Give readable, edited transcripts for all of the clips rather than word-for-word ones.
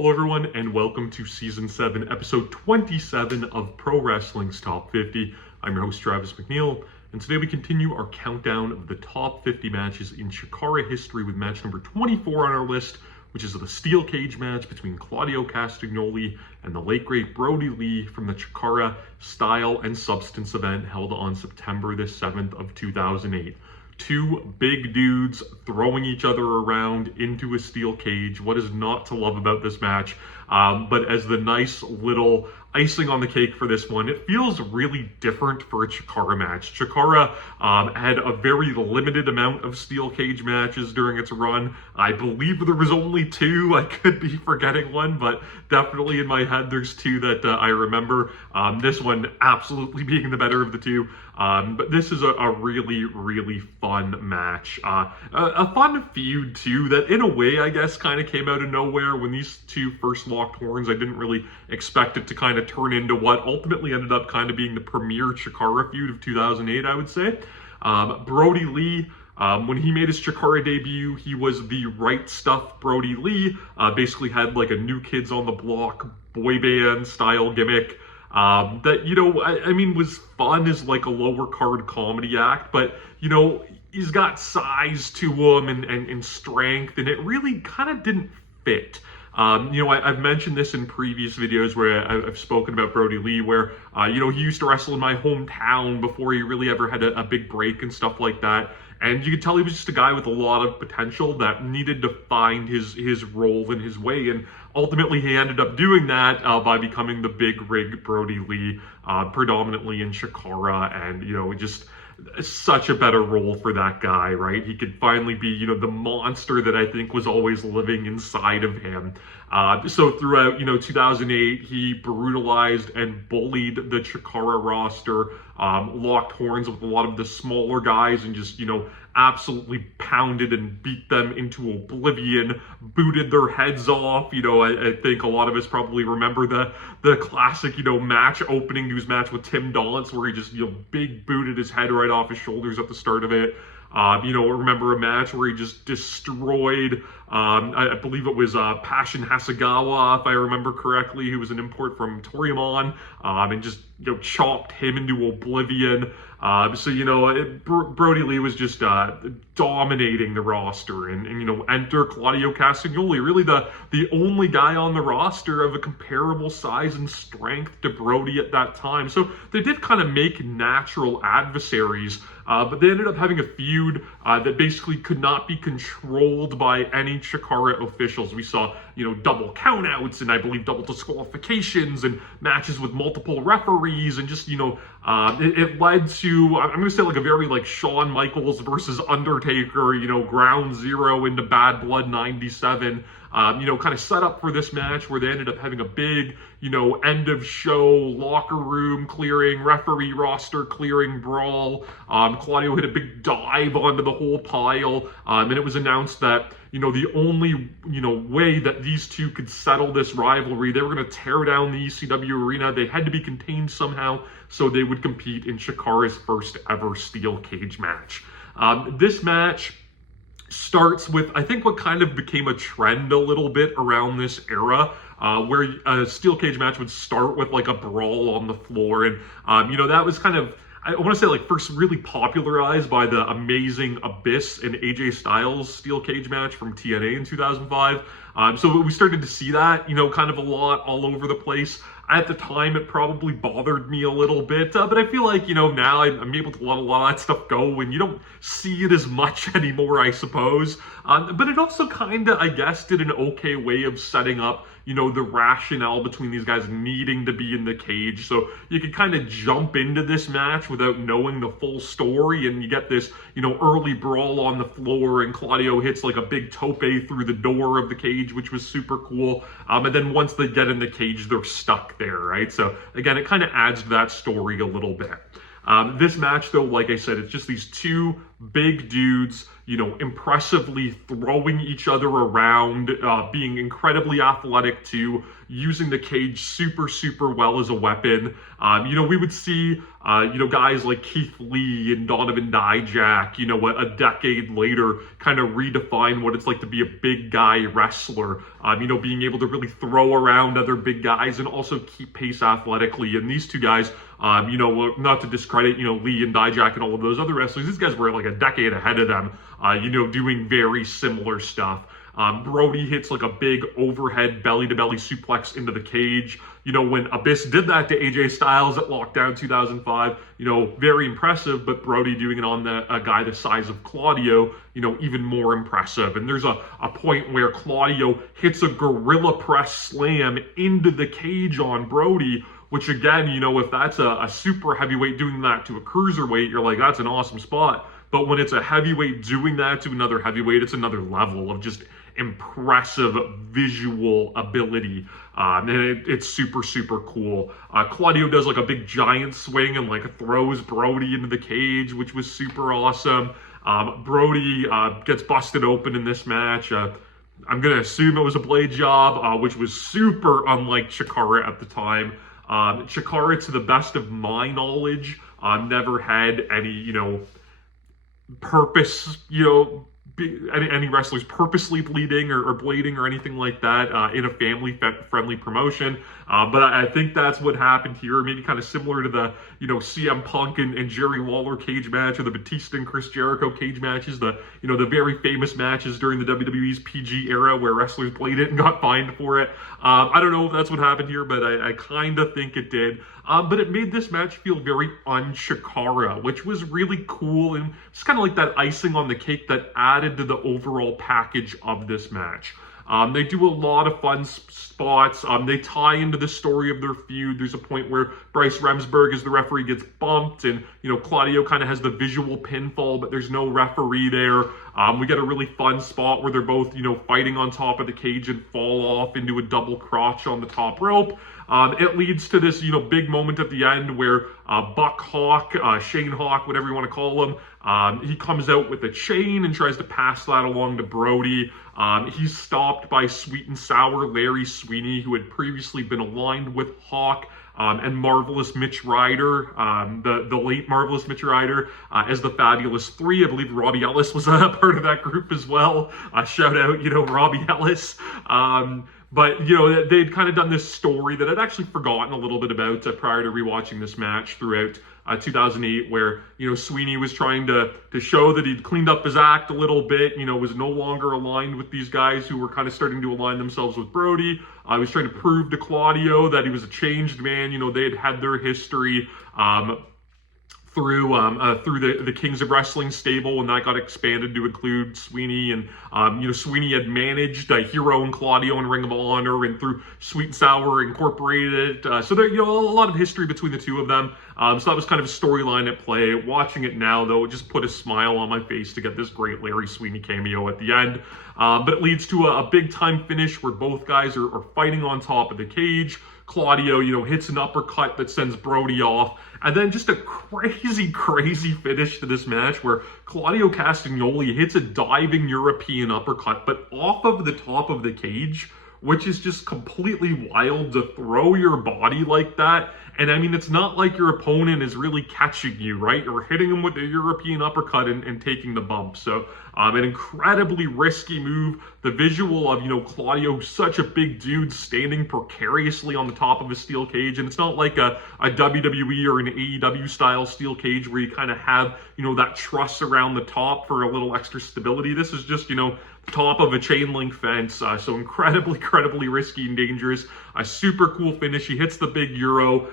Hello everyone and welcome to Season 7, Episode 27 of Pro Wrestling's Top 50. I'm your host Travis McNeil, and today we continue our countdown of the top 50 matches in CHIKARA history with match number 24 on our list, which is the steel cage match between Claudio Castagnoli and the late great Brodie Lee from the CHIKARA Style and Substance event held on September the 7th of 2008. Two big dudes throwing each other around into a steel cage. What is not to love about this match? But as the nice little icing on the cake for this one, it feels really different for a CHIKARA match. CHIKARA had a very limited amount of steel cage matches during its run. I believe there was only two. I could be forgetting one, but definitely in my head there's two that I remember. This one absolutely being the better of the two. But this is a really, really fun match. A fun feud too that in a way I guess kind of came out of nowhere when these two first locked horns. I didn't really expect it to kind of turn into what ultimately ended up kind of being the premier CHIKARA feud of 2008, I would say. Brodie Lee, when he made his CHIKARA debut, he was the Right Stuff Brodie Lee. Basically had like a New Kids on the Block boy band style gimmick. That, you know, I mean, was fun as like a lower card comedy act, but, you know, he's got size to him and strength, and it really kind of didn't fit. You know, I've mentioned this in previous videos where I've spoken about Brodie Lee, where, you know, he used to wrestle in my hometown before he really ever had a big break and stuff like that. And you could tell he was just a guy with a lot of potential that needed to find his role and his way. And ultimately, he ended up doing that by becoming the big rig Brodie Lee, predominantly in CHIKARA. And, you know, just such a better role for that guy, right? He could finally be, you know, the monster that I think was always living inside of him. So throughout, you know, 2008, he brutalized and bullied the CHIKARA roster, locked horns with a lot of the smaller guys and just, you know, absolutely pounded and beat them into oblivion, booted their heads off. You know, I think a lot of us probably remember the classic, you know, match opening to his match with Tim Donst, where he just, you know, big booted his head right off his shoulders at the start of it. You know, remember a match where he just destroyed, I believe it was Passion Hasegawa, if I remember correctly, who was an import from Toryumon, and just, you know, chopped him into oblivion. So, you know, Brodie Lee was just dominating the roster, and, you know, enter Claudio Castagnoli, really the only guy on the roster of a comparable size and strength to Brodie at that time. So they did kind of make natural adversaries, but they ended up having a feud that basically could not be controlled by any CHIKARA officials. We saw, you know, double countouts and I believe double disqualifications and matches with multiple referees, and just, you know, it led to, I'm going to say, like a very like Shawn Michaels versus Undertaker, you know, Ground Zero into Bad Blood 97, you know, kind of set up for this match where they ended up having a big, you know, end of show, locker room clearing, referee roster clearing brawl. Claudio hit a big dive onto the whole pile, and it was announced that, you know, the only, you know, way that these two could settle this rivalry, they were going to tear down the ECW arena. They had to be contained somehow, so they would compete in CHIKARA's first ever steel cage match. This match starts with, I think, what kind of became a trend a little bit around this era, where a steel cage match would start with like a brawl on the floor. And, you know, that was kind of, I want to say, like, first really popularized by the amazing Abyss and AJ Styles steel cage match from TNA in 2005. So we started to see that, you know, kind of a lot all over the place. At the time, it probably bothered me a little bit, but I feel like, you know, now I'm able to let a lot of that stuff go, and you don't see it as much anymore, I suppose. But it also kind of, I guess, did an okay way of setting up, you know, the rationale between these guys needing to be in the cage. So you could kind of jump into this match without knowing the full story, and you get this, you know, early brawl on the floor, and Claudio hits like a big tope through the door of the cage, which was super cool. And then once they get in the cage, they're stuck there, right? So again, it kind of adds to that story a little bit. This match, though, like I said, it's just these two big dudes, impressively throwing each other around, being incredibly athletic too, using the cage super, super well as a weapon. We would see, guys like Keith Lee and Donovan Dijak, a decade later kind of redefine what it's like to be a big guy wrestler, being able to really throw around other big guys and also keep pace athletically. And these two guys, not to discredit, Lee and Dijak and all of those other wrestlers, these guys were like a decade ahead of them, doing very similar stuff. Brodie hits like a big overhead belly-to-belly suplex into the cage. When Abyss did that to AJ Styles at Lockdown 2005, very impressive, but Brodie doing it on a guy the size of Claudio, even more impressive. And there's a point where Claudio hits a gorilla press slam into the cage on Brodie, which again, if that's a super heavyweight doing that to a cruiserweight, you're like, that's an awesome spot. But when it's a heavyweight doing that to another heavyweight, it's another level of just impressive visual ability. And it's super, super cool. Claudio does like a big giant swing and like throws Brodie into the cage, which was super awesome. Brodie gets busted open in this match. I'm going to assume it was a blade job, which was super unlike CHIKARA at the time. CHIKARA, to the best of my knowledge, never had any, purpose, any wrestlers purposely bleeding or blading or anything like that in a family-friendly promotion. But I think that's what happened here. Maybe kind of similar to the, CM Punk and Jerry Lawler cage match, or the Batista and Chris Jericho cage matches, the very famous matches during the WWE's PG era where wrestlers bladed and got fined for it. I don't know if that's what happened here, but I kind of think it did. But it made this match feel very un-CHIKARA, which was really cool, and it's kind of like that icing on the cake that added to the overall package of this match. They do a lot of fun spots. They tie into the story of their feud. There's a point where Bryce Remsburg, as the referee, gets bumped, and Claudio kind of has the visual pinfall, but there's no referee there. We get a really fun spot where they're both fighting on top of the cage and fall off into a double crotch on the top rope. It leads to this, big moment at the end where Buck Hawk, Shane Hawk, whatever you want to call him, he comes out with a chain and tries to pass that along to Brodie. He's stopped by Sweet and Sour Larry Sweeney, who had previously been aligned with Hawk, and Marvelous Mitch Ryder, the late Marvelous Mitch Ryder, as the Fabulous Three. I believe Robbie Ellis was a part of that group as well. Shout out, Robbie Ellis. But, they'd kind of done this story that I'd actually forgotten a little bit about prior to rewatching this match throughout 2008, where, Sweeney was trying to show that he'd cleaned up his act a little bit, was no longer aligned with these guys who were kind of starting to align themselves with Brodie. He was trying to prove to Claudio that he was a changed man. They had their history through the Kings of Wrestling stable, when that got expanded to include Sweeney, and Sweeney had managed Hero and Claudio in Ring of Honor, and through Sweet and Sour incorporated it. So there, a lot of history between the two of them. So that was kind of a storyline at play. Watching it now, though, it just put a smile on my face to get this great Larry Sweeney cameo at the end. But it leads to a big time finish where both guys are fighting on top of the cage. Claudio, hits an uppercut that sends Brodie off. And then just a crazy, crazy finish to this match where Claudio Castagnoli hits a diving European uppercut, but off of the top of the cage, which is just completely wild to throw your body like that. And I mean, it's not like your opponent is really catching you, right? You're hitting him with a European uppercut and taking the bump. So an incredibly risky move. The visual of, Claudio, such a big dude standing precariously on the top of a steel cage. And it's not like a WWE or an AEW style steel cage where you kind of have, that truss around the top for a little extra stability. This is just, top of a chain link fence. So incredibly risky and dangerous. A super cool finish. He hits the big Euro,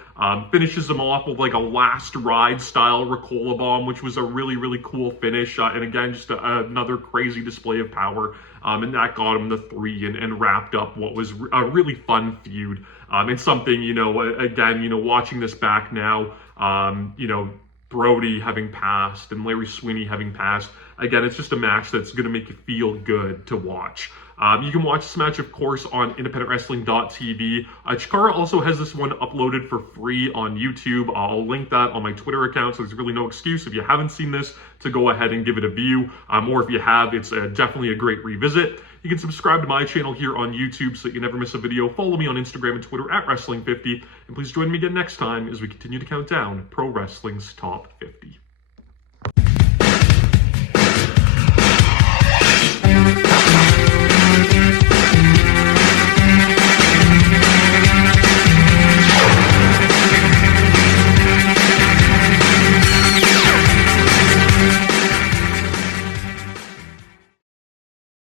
finishes him off with like a last ride style Ricola bomb, which was a really cool finish. And again, just another crazy display of power. And that got him the 3 and wrapped up what was a really fun feud. It's something, again, watching this back now, Brodie having passed and Larry Sweeney having passed. Again, it's just a match that's going to make you feel good to watch. You can watch this match, of course, on independentwrestling.tv. CHIKARA also has this one uploaded for free on YouTube. I'll link that on my Twitter account, so there's really no excuse if you haven't seen this to go ahead and give it a view. Or if you have, it's definitely a great revisit. You can subscribe to my channel here on YouTube so that you never miss a video. Follow me on Instagram and Twitter at Wrestling50. And please join me again next time as we continue to count down Pro Wrestling's Top 50.